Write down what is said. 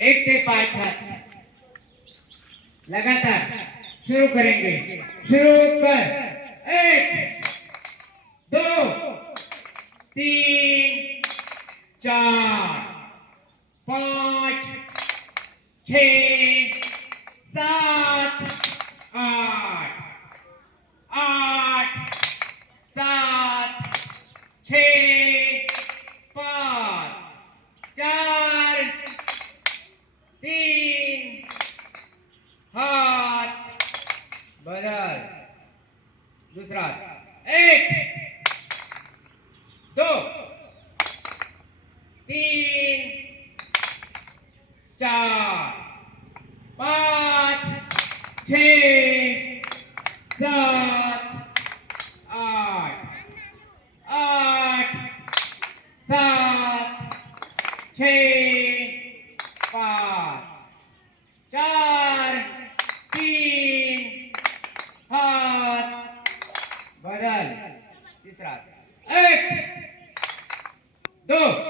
एक से 5 हाथ लगातार शुरू करेंगे। शुरू कर। 1 2 3 4 5 6 7 8 8 7 6 5 4 3 हाथ बदल। दूसरा 1 2 3 4 5 6 7 8 8 7 6 5 4 3 हाथ बदल। तीसरा 1 2